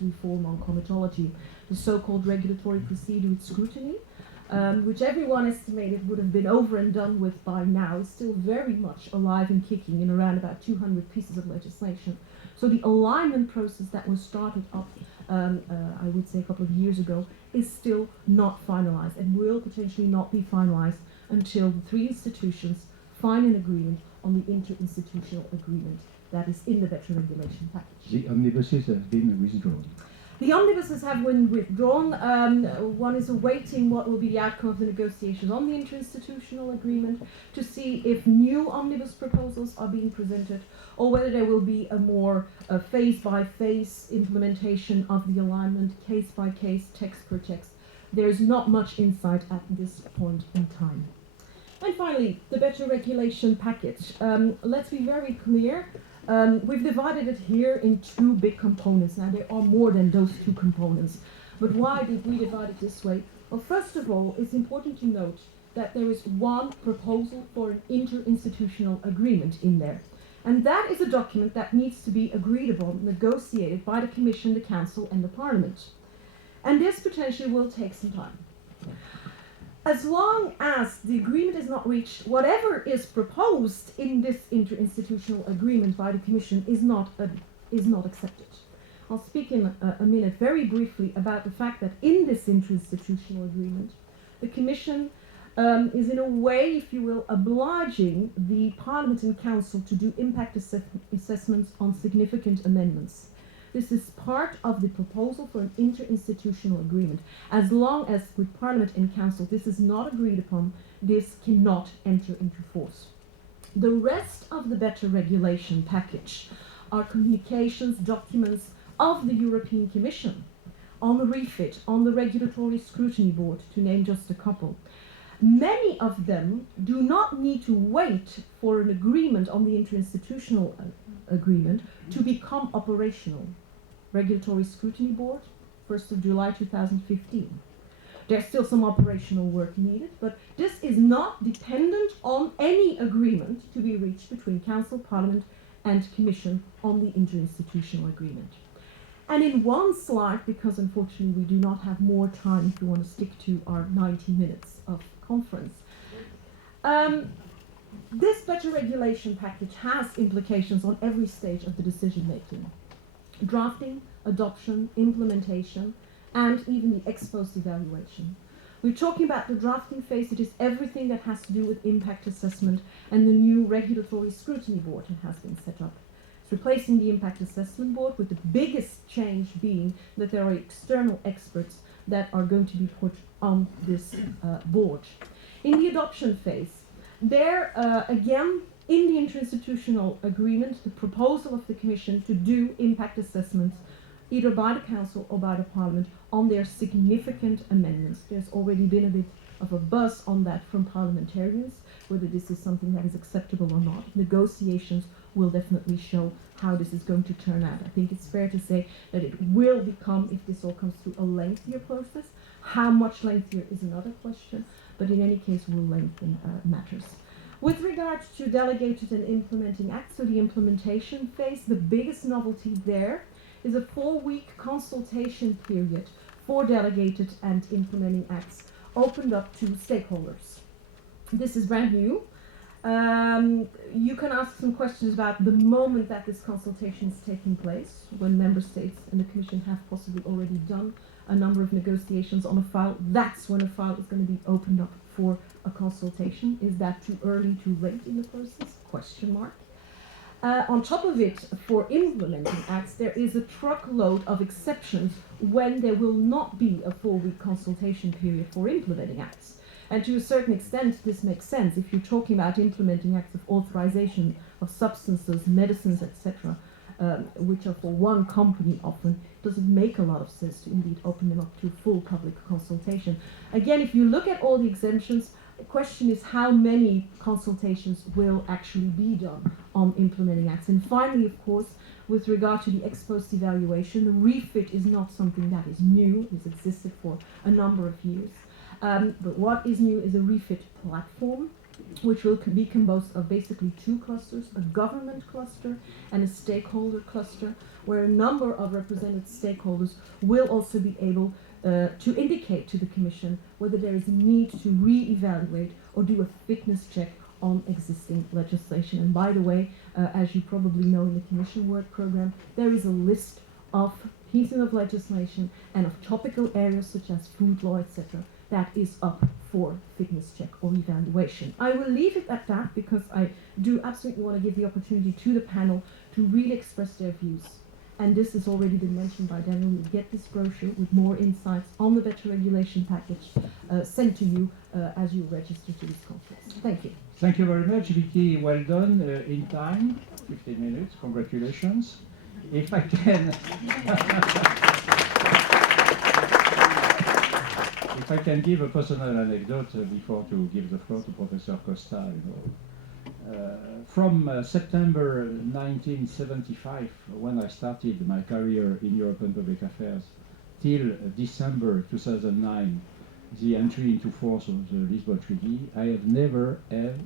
reform on comitology, the so-called regulatory procedure scrutiny, which everyone estimated would have been over and done with by now, is still very much alive and kicking in around about 200 pieces of legislation. So the alignment process that was started up, I would say a couple of years ago, is still not finalized and will potentially not be finalized until the three institutions find an agreement on the interinstitutional agreement that is in the better regulation package. The omnibuses have been withdrawn. The omnibuses have been withdrawn. One is awaiting what will be the outcome of the negotiations on the interinstitutional agreement to see if new omnibus proposals are being presented or whether there will be a more phase-by-phase implementation of the alignment, case-by-case, text per text. There's not much insight at this point in time. And finally, the better regulation package. Let's be very clear. We've divided it here in two big components. Now, there are more than those two components. But why did we divide it this way? Well, first of all, it's important to note that there is one proposal for an interinstitutional agreement in there. And that is a document that needs to be agreed upon, negotiated by the Commission, the Council, and the Parliament. And this potentially will take some time. As long as the agreement is not reached, whatever is proposed in this interinstitutional agreement by the Commission is not accepted. I'll speak in a minute very briefly about the fact that in this interinstitutional agreement, the Commission is in a way, if you will, obliging the Parliament and Council to do impact assessments on significant amendments. This is part of the proposal for an interinstitutional agreement. As long as with Parliament and Council this is not agreed upon, this cannot enter into force. The rest of the better regulation package are communications, documents of the European Commission on the refit, on the regulatory scrutiny board, to name just a couple. Many of them do not need to wait for an agreement on the interinstitutional agreement to become operational. Regulatory Scrutiny Board, 1st of July 2015. There's still some operational work needed, but this is not dependent on any agreement to be reached between Council, Parliament and Commission on the interinstitutional agreement. And in one slide, because unfortunately we do not have more time if you want to stick to our 90 minutes of conference, this better regulation package has implications on every stage of the decision making. Drafting, adoption, implementation, and even the ex-post evaluation. We're talking about the drafting phase. It is everything that has to do with impact assessment and the new regulatory scrutiny board that has been set up. It's replacing the impact assessment board, with the biggest change being that there are external experts that are going to be put on this board. In the adoption phase, there again, in the interinstitutional agreement, the proposal of the Commission to do impact assessments either by the Council or by the Parliament on their significant amendments. There's already been a bit of a buzz on that from parliamentarians, whether this is something that is acceptable or not. Negotiations will definitely show how this is going to turn out. I think it's fair to say that it will become, if this all comes through, a lengthier process. How much lengthier is another question, but in any case will lengthen matters. With regard to delegated and implementing acts, so the implementation phase, the biggest novelty there is a 4-week consultation period for delegated and implementing acts opened up to stakeholders. This is brand new. You can ask some questions about the moment that this consultation is taking place, when Member States and the Commission have possibly already done a number of negotiations on a file. That's when a file is going to be opened up for a consultation. Is that too early, too late in the process? Question mark. On top of it, for implementing acts, there is a truckload of exceptions when there will not be a 4-week consultation period for implementing acts. And to a certain extent, this makes sense. If you're talking about implementing acts of authorization of substances, medicines, etc., which are for one company often, it doesn't make a lot of sense to indeed open them up to full public consultation. Again, if you look at all the exemptions, the question is how many consultations will actually be done on implementing acts. And finally, of course, with regard to the ex-post evaluation, the refit is not something that is new. It's existed for a number of years. But what is new is a refit platform. which will be composed of basically two clusters, a government cluster and a stakeholder cluster, where a number of represented stakeholders will also be able to indicate to the Commission whether there is a need to re-evaluate or do a fitness check on existing legislation. And by the way, as you probably know in the Commission Work Programme, there is a list of pieces of legislation and of topical areas such as food law, etc., that is up for fitness check or evaluation. I will leave it at that because I do absolutely want to give the opportunity to the panel to really express their views. And this has already been mentioned by Daniel. You'll get this brochure with more insights on the better regulation package sent to you as you register to this conference. Thank you. Thank you very much, Vicky. Well done in time, 15 minutes. Congratulations. If I can, if I can give a personal anecdote before to give the floor to Professor Costa, from September 1975, when I started my career in European public affairs, till December 2009, the entry into force of the Lisbon Treaty, I have never had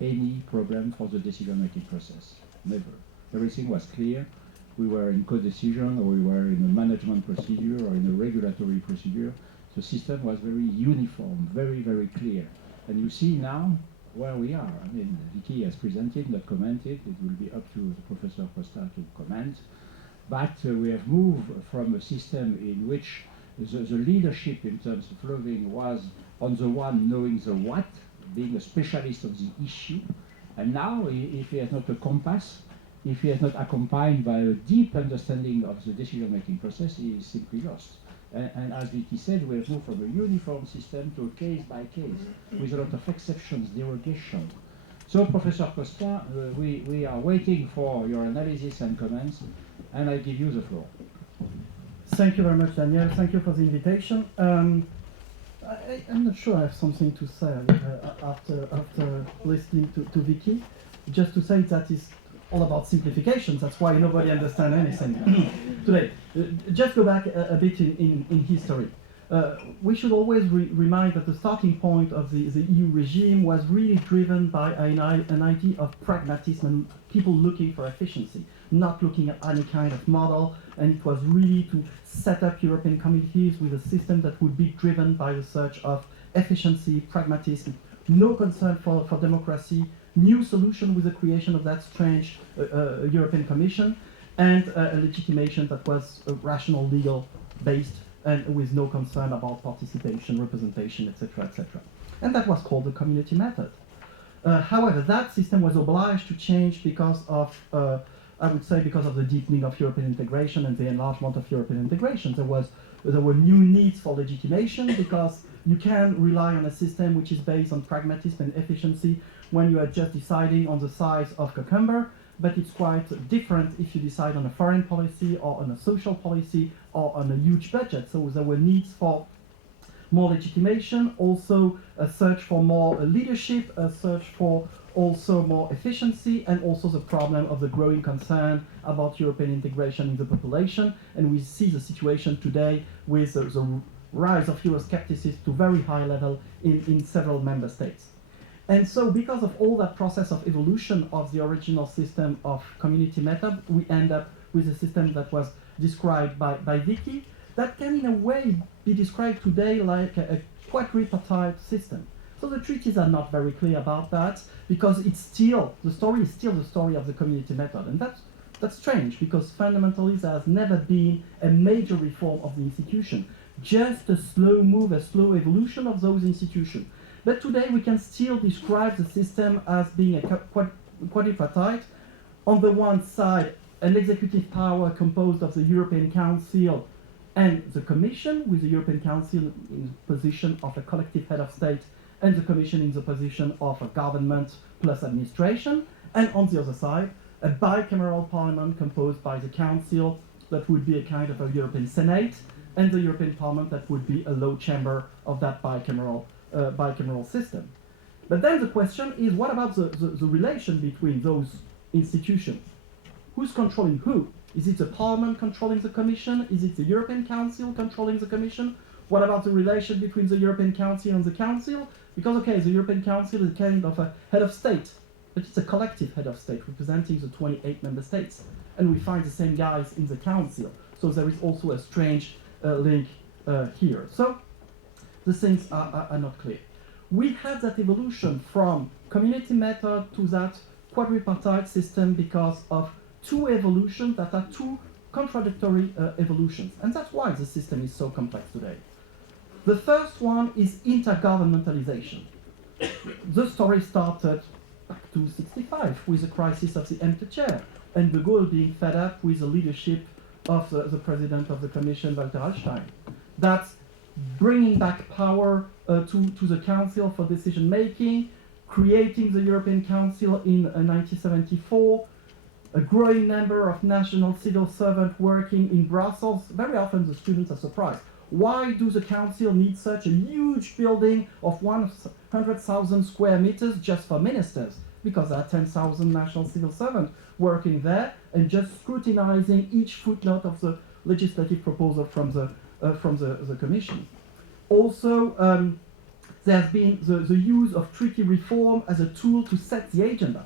any problem for the decision-making process. Never. Everything was clear. We were in co-decision, or we were in a management procedure, or in a regulatory procedure. The system was very uniform, very, very clear. And you see now where we are. I mean, Vicky has presented, not commented. It will be up to Professor Costa to comment. But we have moved from a system in which the leadership in terms of lobbying was, on the one, knowing the what, being a specialist of the issue. And now, if he has not a compass, if he is not accompanied by a deep understanding of the decision-making process, he is simply lost. And as Vicky said, we have moved from a uniform system to a case-by-case, with a lot of exceptions, derogation. So, Professor Costa, we are waiting for your analysis and comments, and I give you the floor. Thank you very much, Daniel. Thank you for the invitation. I'm not sure I have something to say after listening to Vicky. Just to say that it's all about simplifications. That's why nobody understands anything today. Just go back a bit in history. We should always remind that the starting point of the EU regime was really driven by an idea of pragmatism and people looking for efficiency, not looking at any kind of model, and it was really to set up European communities with a system that would be driven by the search of efficiency, pragmatism, no concern for democracy, new solution with the creation of that strange European Commission, and a legitimation that was rational, legal based, and with no concern about participation, representation, etc., etc. And that was called the community method. However, that system was obliged to change because of, I would say, because of the deepening of European integration and the enlargement of European integration. There were new needs for legitimation, because you can rely on a system which is based on pragmatism and efficiency when you are just deciding on the size of cucumber, but it's quite different if you decide on a foreign policy or on a social policy or on a huge budget. So there were needs for more legitimation, also a search for more leadership, a search for also more efficiency, and also the problem of the growing concern about European integration in the population. And we see the situation today with the rise of Euroscepticism to very high level in several member states. And so because of all that process of evolution of the original system of community method, we end up with a system that was described by Vicky, that can in a way be described today like a quadripartite system. So the treaties are not very clear about that, because it's still, the story is still the story of the community method. And that's strange, because fundamentally there has never been a major reform of the institution, just a slow move, a slow evolution of those institutions. But today we can still describe the system as being a quadripartite. On the one side, an executive power composed of the European Council and the Commission, with the European Council in the position of a collective head of state and the Commission in the position of a government plus administration. And on the other side, a bicameral parliament composed by the Council, that would be a kind of a European Senate, and the European Parliament that would be a low chamber of that bicameral system. But then the question is, what about the relation between those institutions? Who's controlling who? Is it the Parliament controlling the Commission? Is it the European Council controlling the Commission? What about the relation between the European Council and the Council? Because, okay, the European Council is kind of a head of state, but it's a collective head of state representing the 28 member states. And we find the same guys in the council. So there is also a strange link here. So the things are not clear. We had that evolution from community method to that quadripartite system because of two evolutions that are two contradictory evolutions. And that's why the system is so complex today. The first one is intergovernmentalization. The story started back to 65 with the crisis of the empty chair and de Gaulle being fed up with the leadership of the president of the commission, Walter Hallstein. That's bringing back power to the Council for decision making, creating the European Council in 1974, a growing number of national civil servants working in Brussels. Very often the students are surprised. Why do the council need such a huge building of 100,000 square meters just for ministers? Because there are 10,000 national civil servants working there and just scrutinizing each footnote of the legislative proposal from the Commission. Also, there's been the use of treaty reform as a tool to set the agenda.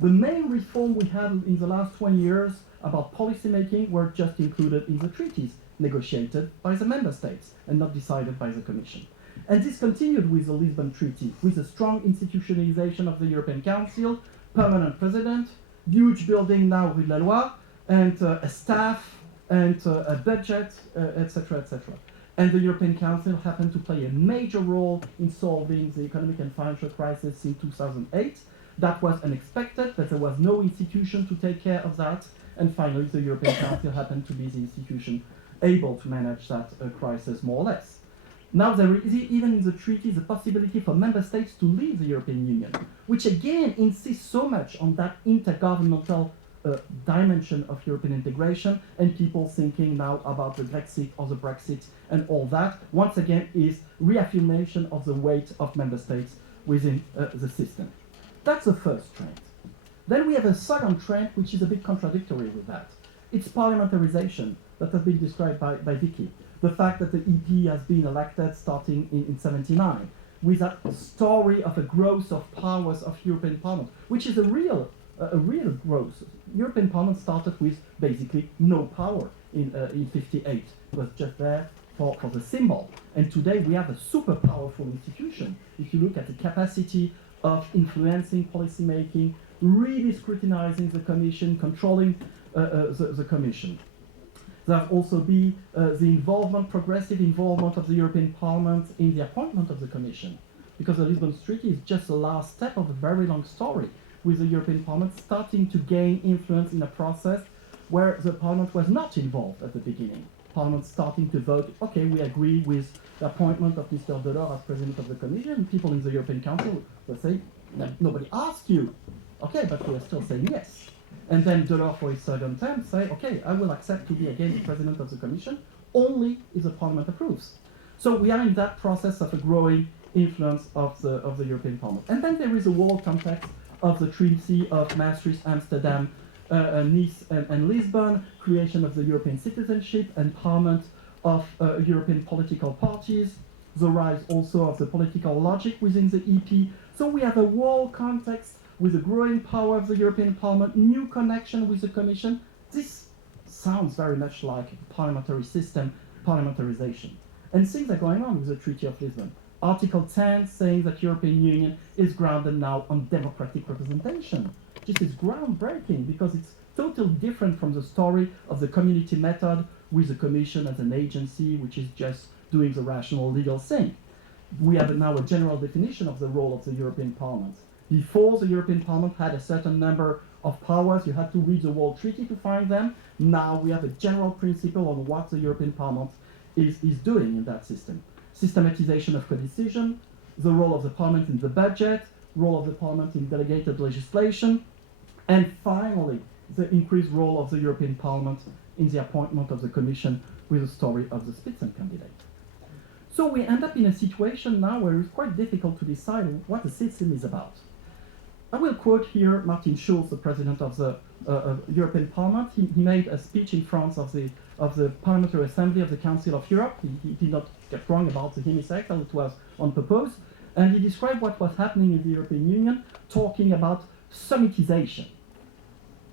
The main reform we had in the last 20 years about policy making were just included in the treaties negotiated by the member states and not decided by the Commission. And this continued with the Lisbon Treaty, with a strong institutionalization of the European Council, permanent president, huge building now with La Loi, and a staff, and a budget, etc., etc. And the European Council happened to play a major role in solving the economic and financial crisis in 2008. That was unexpected, but there was no institution to take care of that. And finally, the European Council happened to be the institution able to manage that crisis more or less. Now there is even in the treaty the possibility for member states to leave the European Union, which again insists so much on that intergovernmental dimension of European integration, and people thinking now about the Grexit or the Brexit and all that, once again is reaffirmation of the weight of member states within the system. That's the first trend. Then we have a second trend which is a bit contradictory with that. It's parliamentarization that has been described by Vicky. The fact that the EP has been elected starting in 79, with that story of a growth of powers of European Parliament, which is a real growth. European Parliament started with basically no power in 58. It was just there for the symbol. And today we have a super powerful institution. If you look at the capacity of influencing policy making, really scrutinizing the Commission, controlling the Commission. There will also be the progressive involvement of the European Parliament in the appointment of the Commission, because the Lisbon Treaty is just the last step of a very long story, with the European Parliament starting to gain influence in a process where the Parliament was not involved at the beginning. Parliament starting to vote, okay, we agree with the appointment of Mr. Delors as President of the Commission. People in the European Council will say, nobody asked you. Okay, but we are still saying yes. And then Delors, for his second term, say, okay, I will accept to be again the President of the Commission, only if the Parliament approves. So we are in that process of a growing influence of the European Parliament. And then there is a world context of the Treaty of Maastricht, Amsterdam, Nice and Lisbon, creation of the European citizenship, empowerment of European political parties, the rise also of the political logic within the EP. So we have a world context with the growing power of the European Parliament, new connection with the Commission. This sounds very much like parliamentary system, parliamentarization. And things are going on with the Treaty of Lisbon. Article 10 saying that European Union is grounded now on democratic representation. This is groundbreaking because it's totally different from the story of the community method with the Commission as an agency which is just doing the rational legal thing. We have now a general definition of the role of the European Parliament. Before, the European Parliament had a certain number of powers. You had to read the World Treaty to find them. Now we have a general principle on what the European Parliament is doing in that system. Systematization of codecision, the role of the Parliament in the budget, role of the Parliament in delegated legislation, and finally, the increased role of the European Parliament in the appointment of the Commission with the story of the Spitzenkandidat. So we end up in a situation now where it's quite difficult to decide what the system is about. I will quote here Martin Schulz, the president of the European Parliament. He made a speech in front of the Parliamentary Assembly of the Council of Europe. He did not get wrong about the hemicycle, it was on purpose. And he described what was happening in the European Union, talking about summitization.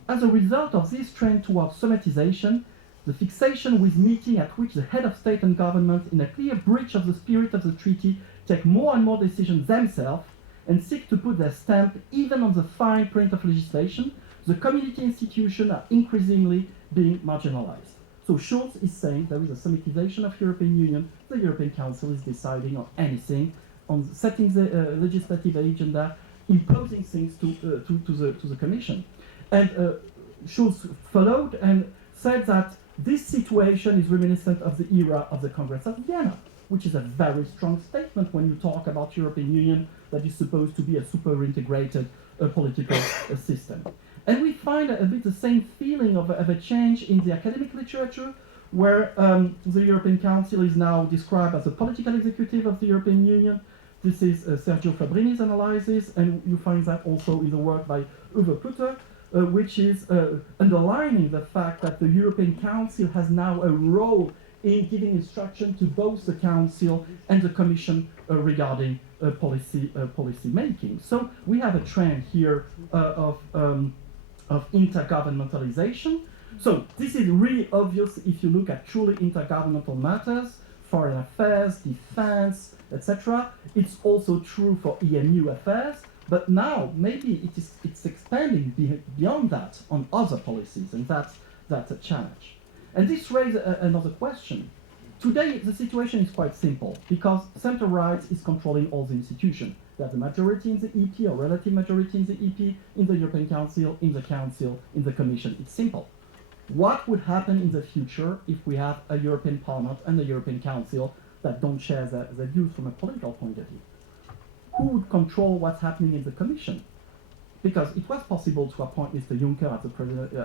As a result of this trend towards summitization, the fixation with meeting at which the head of state and government, in a clear breach of the spirit of the treaty, take more and more decisions themselves and seek to put their stamp even on the fine print of legislation, the community institutions are increasingly being marginalized. So Schulz is saying there is a summitization of European Union, the European Council is deciding on anything, on setting the legislative agenda, imposing things to the Commission. And Schulz followed and said that this situation is reminiscent of the era of the Congress of Vienna, which is a very strong statement when you talk about European Union that is supposed to be a super integrated political system. And we find a bit the same feeling of a change in the academic literature, where the European Council is now described as a political executive of the European Union. This is Sergio Fabrini's analysis, and you find that also in the work by Uwe Putter, which is underlining the fact that the European Council has now a role in giving instruction to both the Council and the Commission regarding policy making. So we have a trend here of intergovernmentalization. So this is really obvious if you look at truly intergovernmental matters, foreign affairs, defense, etc. It's also true for EMU affairs, but now maybe it's expanding beyond that on other policies, and that's a challenge. And this raises another question. Today, the situation is quite simple, because center right is controlling all the institutions. They have the majority in the EP, or relative majority in the EP, in the European Council, in the Commission. It's simple. What would happen in the future if we have a European Parliament and a European Council that don't share their views from a political point of view? Who would control what's happening in the Commission? Because it was possible to appoint Mr. Juncker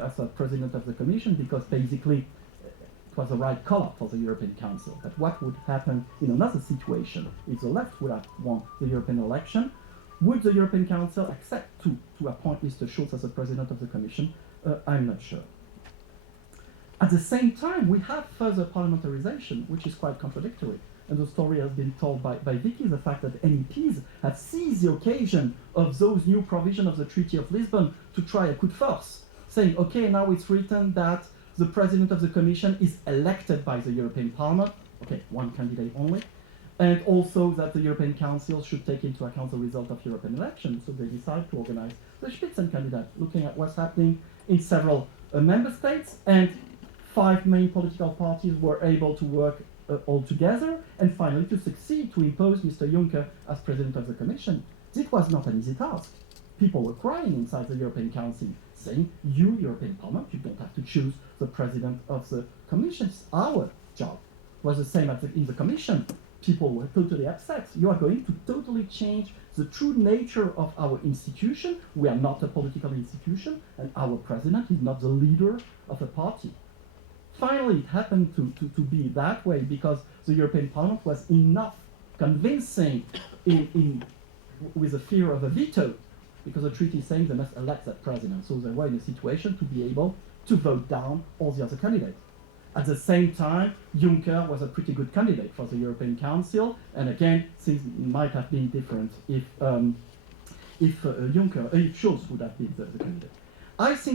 as the president of the Commission, because basically it was the right color for the European Council. But what would happen in another situation if the left would have won the European election? Would the European Council accept to appoint Mr. Schulz as the president of the Commission? I'm not sure. At the same time, we have further parliamentarization, which is quite contradictory. And the story has been told by Vicky, the fact that MEPs have seized the occasion of those new provisions of the Treaty of Lisbon to try a coup de force, saying, okay, now it's written that the president of the Commission is elected by the European Parliament, okay, one candidate only, and also that the European Council should take into account the result of European elections. So they decide to organize the Spitzenkandidat, looking at what's happening in several member states, and 5 main political parties were able to work all together, and finally to succeed to impose Mr. Juncker as president of the Commission. This was not an easy task. People were crying inside the European Council, saying, you, European Parliament, you don't have to choose the president of the Commission. It's our job. It was the same in the Commission. People were totally upset. You are going to totally change the true nature of our institution. We are not a political institution, and our president is not the leader of a party. Finally, it happened to be that way because the European Parliament was enough convincing with the fear of a veto, because the treaty is saying they must elect that president. So they were in a situation to be able to vote down all the other candidates. At the same time, Juncker was a pretty good candidate for the European Council, and again, things might have been different if Schulz would have been the candidate. I think